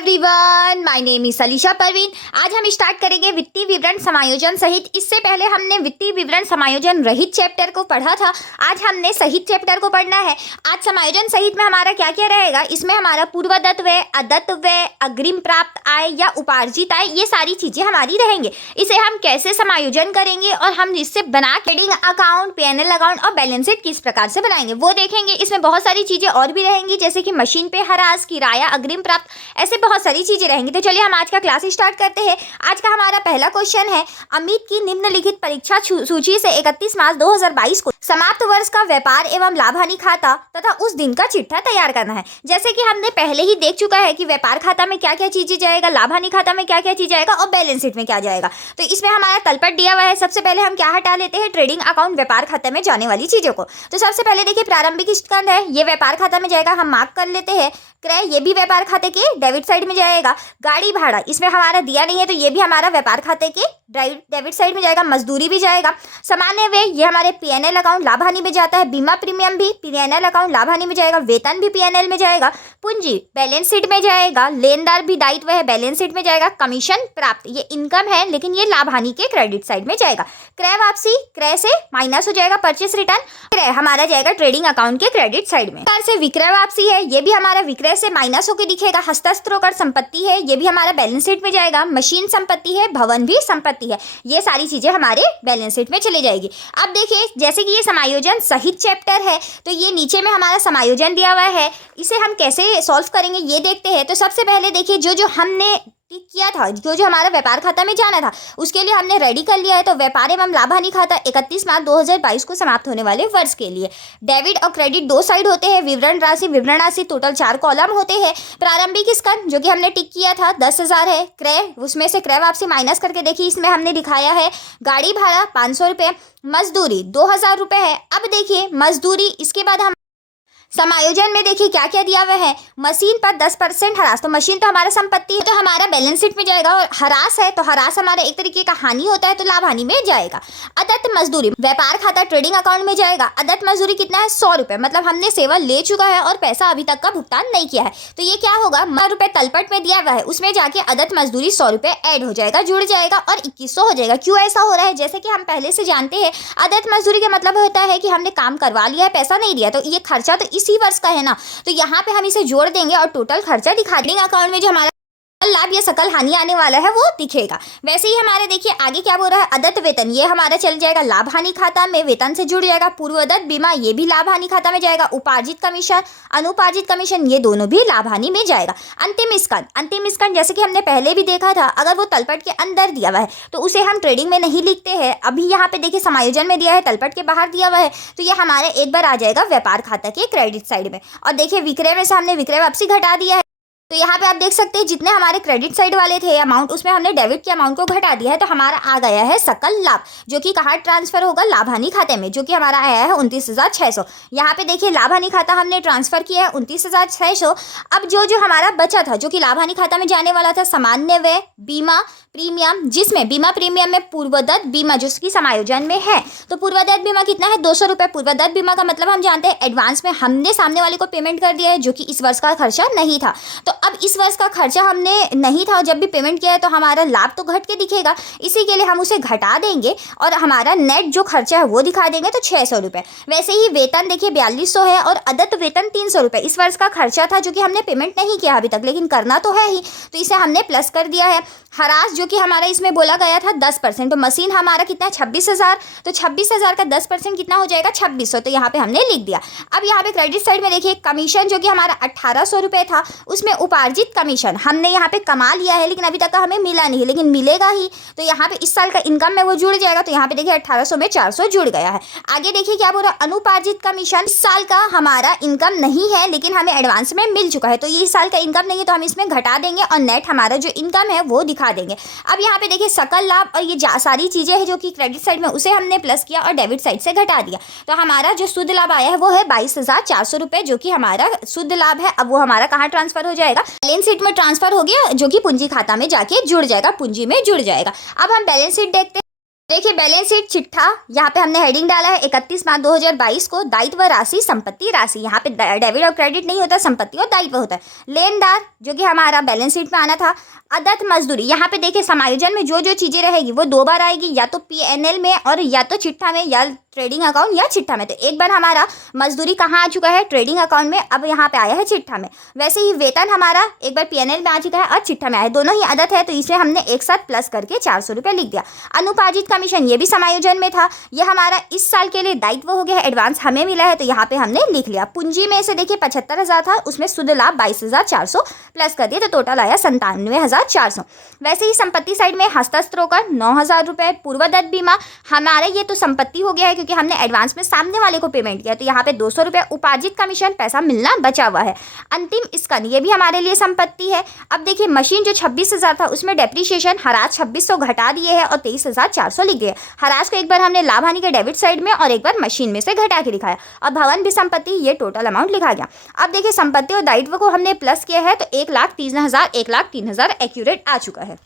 Everyone, my name is Salisha Parveen. आज हम start करेंगे वित्तीय विवरण समायोजन सहित। इससे पहले हमने वित्तीय विवरण समायोजन रहित चैप्टर को पढ़ा था। आज हमने सहित चैप्टर को पढ़ना है। आज समायोजन सहित में हमारा क्या क्या रहेगा, इसमें हमारा पूर्वदत्त व्यय, अदत्त व्यय, अग्रिम प्राप्त आय या उपार्जित आय, ये सारी चीजें हमारी रहेंगे। इसे हम कैसे समायोजन करेंगे और हम इससे बना ट्रेडिंग अकाउंट, P&L अकाउंट और बैलेंस शीट किस प्रकार से बनाएंगे वो देखेंगे। इसमें बहुत सारी चीजें और भी रहेंगी, जैसे कि मशीन पे हरास, किराया, अग्रिम प्राप्त, ऐसे बहुत सारी चीजें रहेंगी। तो चलिए हम आज का क्लास स्टार्ट करते हैं। आज का हमारा पहला क्वेश्चन है, अमित की निम्नलिखित परीक्षा सूची से 31 मार्च 2022 को समाप्त वर्ष का व्यापार एवं लाभ हानि खाता तथा उस दिन का चिट्ठा तैयार करना है। जैसे कि हमने पहले ही देख चुका है कि व्यापार खाता में क्या क्या चीजें जाएगा, लाभ हानि खाता में क्या क्या चीज जाएगा और बैलेंस शीट में क्या जाएगा। तो इसमें हमारा तलपट दिया हुआ है। सबसे पहले हम क्या हटा लेते हैं, ट्रेडिंग अकाउंट व्यापार खाते में जाने वाली चीजों को। तो सबसे पहले देखिए, प्रारंभिक स्कंद है, ये व्यापार खाता में जाएगा, हम मार्क कर लेते हैं। क्रय, ये भी व्यापार खाते के डेबिट साइड में जाएगा। गाड़ी भाड़ा, इसमें हमारा दिया नहीं है तो ये भी हमारा व्यापार खाते के डेबिट साइड में जाएगा। मजदूरी भी जाएगा। सामान्य व्यय, ये हमारे P&L अकाउंट लाभ हानि में जाता है। बीमा प्रीमियम भी P&L अकाउंट लाभ हानि में जाएगा। वेतन भी P&L में जाएगा। पूंजी बैलेंस शीट में जाएगा। लेनदार भी दायित्व है, बैलेंस शीट में जाएगा। कमीशन प्राप्त, ये इनकम है लेकिन ये लाभ हानि के क्रेडिट साइड में जाएगा। क्रय वापसी, क्रय से माइनस हो जाएगा परचेस रिटर्न। क्रय हमारा जाएगा ट्रेडिंग अकाउंट के क्रेडिट साइड में। से विक्रय वापसी है, ये भी हमारा विक्रय से माइनस होकर दिखेगा। हस्तांतरण संपत्ति है, ये भी हमारा बैलेंस शीट में जाएगा। मशीन संपत्ति है, भवन भी संपत्ति है, ये सारी चीजें हमारे बैलेंस शीट में चली जाएगी। अब देखिए, जैसे कि ये समायोजन सहित चैप्टर है तो ये नीचे में हमारा समायोजन दिया हुआ है, इसे हम कैसे सॉल्व करेंगे ये देखते हैं। तो सबसे पहले देखिए, जो हमने किया था, जो हमारा व्यापार खाता में जाना था उसके लिए हमने रेडी कर लिया है। तो व्यापार एवं लाभ हानि खाता 31 मार्च 2022 को समाप्त होने वाले वर्ष के लिए। डेबिट और क्रेडिट दो साइड होते हैं। विवरण राशि टोटल 4 कॉलम होते हैं। प्रारंभिक स्कंद जो कि हमने टिक किया था 10,000 है। क्रय, उसमें से क्रय वापसी माइनस करके देखिए, इसमें हमने दिखाया है। गाड़ी भाड़ा 500 रुपये, मजदूरी 2000 रुपये है। अब देखिए मजदूरी, इसके बाद हम समायोजन में देखिए क्या क्या दिया हुआ है। मशीन पर 10% हरास, तो मशीन तो हमारा संपत्ति है तो हमारा बैलेंस शीट में जाएगा। और हरास है तो हरास हमारा एक तरीके का हानि होता है तो लाभ हानि में जाएगा। अदत्त मजदूरी व्यापार खाता ट्रेडिंग अकाउंट में जाएगा। अदत्त मजदूरी कितना है, 100 रुपये, मतलब हमने सेवा ले चुका है और पैसा अभी तक का भुगतान नहीं किया है। तो ये क्या होगा, रुपये तलपट में दिया हुआ है, उसमें जाके अदत्त मजदूरी 100 रुपये ऐड हो जाएगा, जुड़ जाएगा और 2100 हो जाएगा। क्यों ऐसा हो रहा है, जैसे कि हम पहले से जानते हैं अदत्त मजदूरी का मतलब होता है कि हमने काम करवा लिया है, पैसा नहीं दिया, तो ये खर्चा तो इसी वर्ष का है ना, तो यहाँ पे हम इसे जोड़ देंगे और टोटल खर्चा दिखा देंगे। अकाउंट में जो हमारा लाभ या सकल हानि आने वाला है वो दिखेगा। वैसे ही हमारे देखिए आगे क्या बोल रहा है, अदत्त वेतन, ये हमारा चल जाएगा लाभ हानि खाता में, वेतन से जुड़ जाएगा। पूर्वदत्त बीमा, ये भी लाभ हानि खाता में जाएगा। उपार्जित कमीशन, अनुपार्जित कमीशन, ये दोनों भी लाभ हानि में जाएगा। अंतिम स्कंद जैसे कि हमने पहले भी देखा था, अगर वो तलपट के अंदर दिया हुआ है तो उसे हम ट्रेडिंग में नहीं लिखते हैं। अभी यहाँ पे देखिए समायोजन में दिया है, तलपट के बाहर दिया हुआ है, तो ये हमारा एक बार आ जाएगा व्यापार खाता के क्रेडिट साइड में। और देखिए विक्रय में से हमने विक्रय वापसी घटा दिया है, तो यहाँ पे आप देख सकते हैं जितने हमारे क्रेडिट साइड वाले थे अमाउंट, उसमें हमने डेबिट के अमाउंट को घटा दिया है। तो हमारा आ गया है सकल लाभ, जो कि कहाँ ट्रांसफर होगा, लाभ हानि खाते में, जो कि हमारा आया है 29,600। यहाँ पे देखिए लाभ हानि खाता हमने ट्रांसफर किया है 29,600। अब जो हमारा बचा था, जो कि लाभ हानि खाता में जाने वाला था, सामान्य व्यय, बीमा प्रीमियम, जिसमें बीमा प्रीमियम में पूर्वदत्त बीमा जो कि समायोजन में है, तो पूर्वदत्त बीमा कितना है, 200 रुपये। पूर्वदत्त बीमा का मतलब हम जानते हैं एडवांस में हमने सामने वाले को पेमेंट कर दिया है, जो कि इस वर्ष का खर्चा नहीं था। तो अब इस वर्ष का खर्चा हमने नहीं था, जब भी पेमेंट किया है तो हमारा लाभ तो घट के दिखेगा, इसी के लिए हम उसे घटा देंगे और हमारा नेट जो खर्चा है वो दिखा देंगे, तो 600 रुपये। वैसे ही वेतन देखिए 4200 है और अदत्त वेतन 300 रुपये इस वर्ष का खर्चा था, जो कि हमने पेमेंट नहीं किया अभी तक, लेकिन करना तो है ही, तो इसे हमने प्लस कर दिया है। हरास जो कि हमारा इसमें बोला गया था 10%, तो मशीन हमारा कितना है 26,000, तो 26,000 का 10% कितना हो जाएगा 2600, तो यहाँ पे हमने लिख दिया। अब यहाँ पे क्रेडिट साइड में देखिए कमीशन जो कि हमारा 1800 रुपये था, उसमें उपार्जित कमीशन हमने यहाँ पे कमा लिया है लेकिन अभी तक का हमें मिला नहीं, लेकिन मिलेगा ही, तो यहाँ पे इस साल का इनकम में वो जुड़ जाएगा। तो यहाँ पे देखिए 1800 में 400 जुड़ गया है। आगे देखिए क्या बोल रहा है, अनुपार्जित कमीशन, इस साल का हमारा इनकम नहीं है लेकिन हमें एडवांस में मिल चुका है, तो ये इस साल का इनकम नहीं है तो हम इसमें घटा देंगे और नेट हमारा जो इनकम है वो दिखा देंगे। अब यहाँ पे देखिए सकल लाभ, और ये सारी चीजें हैं जो कि क्रेडिट साइड में, उसे हमने प्लस किया और डेबिट साइड से घटा दिया। तो हमारा जो शुद्ध लाभ आया है वो है 22,400 रुपये, जो कि हमारा शुद्ध लाभ है। अब वो हमारा कहाँ ट्रांसफर हो जाएगा, बैलेंस शीट में ट्रांसफर हो गया, जो कि पूंजी खाता में जाके जुड़ जाएगा, पूंजी में जुड़ जाएगा। अब हम बैलेंस शीट देखते हैं। देखिए बैलेंस शीट चिट्ठा, यहाँ पे हमने हेडिंग डाला है 31 मार्च 2022 को। दायित्व राशि, संपत्ति राशि, यहाँ पे डेबिट और क्रेडिट नहीं होता, संपत्ति और दायित्व होता है। लेनदार जो कि हमारा बैलेंस शीट में आना था। अदत्त मजदूरी, यहाँ पे देखिए समायोजन में जो जो चीजें रहेगी वो 2 बार आएगी, या तो पीएनएल में और या तो चिट्ठा में, या ट्रेडिंग अकाउंट या चिट्ठा में। तो एक बार हमारा मजदूरी कहाँ आ चुका है, ट्रेडिंग अकाउंट में, अब यहाँ पे आया है चिट्ठा में। वैसे ही वेतन हमारा एक बार पीएनएल में आ चुका है और चिट्ठा में आया है, दोनों ही अदत्त है, तो इसमें हमने एक साथ प्लस करके 400 रुपये लिख दिया। अनुपार्जित कमीशन, ये भी समायोजन में था, ये हमारा इस साल के लिए दायित्व हो गया है, एडवांस हमें मिला है, तो यहाँ पे हमने लिख लिया। पूंजी में से देखिए 75,000 था, उसमें शुद्ध लाभ 22,400 प्लस कर दिया, तो टोटल आया 97,400। वैसे ही संपत्ति साइड में हस्तास्त्रों का 9,000 रुपये। पूर्वदत्त बीमा, हमारा ये तो संपत्ति हो गया है क्योंकि हमने एडवांस में सामने वाले को पेमेंट किया, तो यहाँ पे 200 रुपये। उपार्जित कमीशन, पैसा मिलना बचा हुआ है। अंतिम स्कन, ये भी हमारे लिए संपत्ति है। अब देखिए मशीन जो 26,000 था उसमें डेप्रीशिएशन हराज 2600 घटा दिए है और 23,400 लिख दिए। हराज को एक बार हमने लाभ हानि के डेबिट साइड में और एक बार मशीन में से घटा के दिखाया। और भवन भी संपत्ति, ये टोटल अमाउंट लिखा गया। अब देखिए संपत्ति और दायित्व को हमने प्लस किया है, तो 1,03,000 1,03,000 एक्यूरेट आ चुका है।